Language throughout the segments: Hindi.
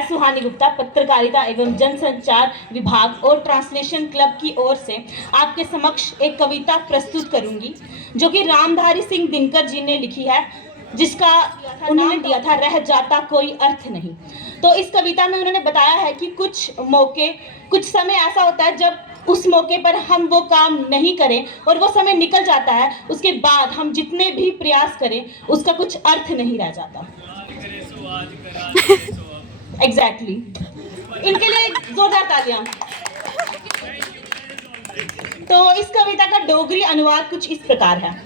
सुहानी गुप्ता पत्रकारिता एवं जनसंचार विभाग और ट्रांसलेशन क्लब की ओर से आपके समक्ष एक कविता प्रस्तुत करूंगी जो कि रामधारी सिंह दिनकर जी ने लिखी है, जिसका उन्होंने दिया था रह जाता कोई अर्थ नहीं। तो इस कविता में उन्होंने बताया है कि कुछ समय ऐसा होता है जब उस मौके पर हम वो काम नहीं करें और वो समय निकल जाता है, उसके बाद हम जितने भी प्रयास करें उसका कुछ अर्थ नहीं रह जाता। एग्जैक्टली इनके लिए जोरदार तालियां। तो इस कविता का डोगरी अनुवाद कुछ इस प्रकार है।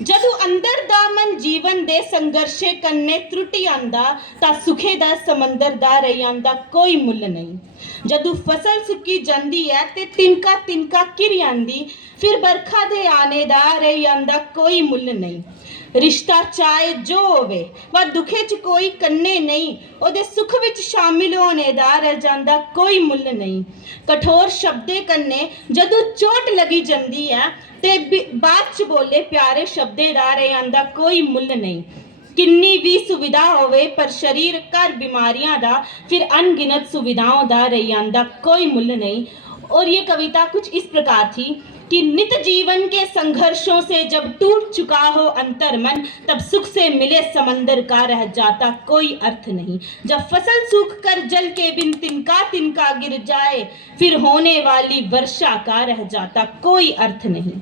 जदू अंदर दा मन जीवन दे संघर्षे कन्ने त्रुटि आंदा ता सुखे दा समंदर दा रही आंदा कोई मुल नहीं। जदू फसल सुकी जांदी है ते तिनका तिनका किर आंदी फिर बरखा दे आने दा रही आंदा कोई मुल नहीं। रिश्ता चाहे जो होवे वा दुखे च कोई कन्ने नहीं, ओदे सुख विच शामिल होने दा रह जांदा कोई मुल नहीं। कठोर शब्दे कन्ने जदू चोट लगी जांदी है ते बाद च बोले प्यारे शब्दे दा रह आंदा कोई मुल नहीं। किन्नी भी सुविधा होवे पर शरीर कर बीमारियां दा फिर अनगिनत सुविधाओं दा रह आंदा कोई मुल नहीं। और ये कविता कुछ इस प्रकार थी कि नित जीवन के संघर्षों से जब टूट चुका हो अंतर मन, तब सुख से मिले समंदर का रह जाता कोई अर्थ नहीं। जब फसल सूख कर जल के बिन तिनका तिनका गिर जाए, फिर होने वाली वर्षा का रह जाता कोई अर्थ नहीं।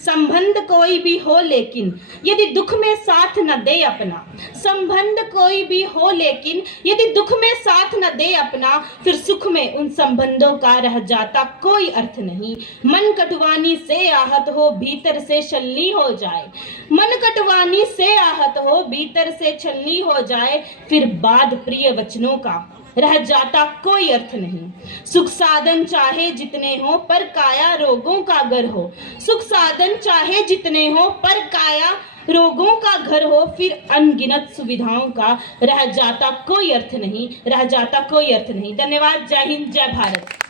संबंध कोई भी हो लेकिन यदि दुख में साथ न दे अपना, संबंध कोई भी हो लेकिन यदि दुख में साथ न दे अपना, फिर सुख में उन संबंधों का रह जाता कोई अर्थ नहीं। मन कटवानी से आहत हो भीतर से छलनी हो जाए, मन कटवानी से आहत हो भीतर से छलनी हो जाए, फिर बाद प्रिय वचनों का रह जाता कोई अर्थ नहीं। सुख साधन चाहे जितने हो पर काया रोगों का घर हो, सुख साधन चाहे जितने हो पर काया रोगों का घर हो, फिर अनगिनत सुविधाओं का रह जाता कोई अर्थ नहीं, रह जाता कोई अर्थ नहीं। धन्यवाद। जय हिंद, जय भारत।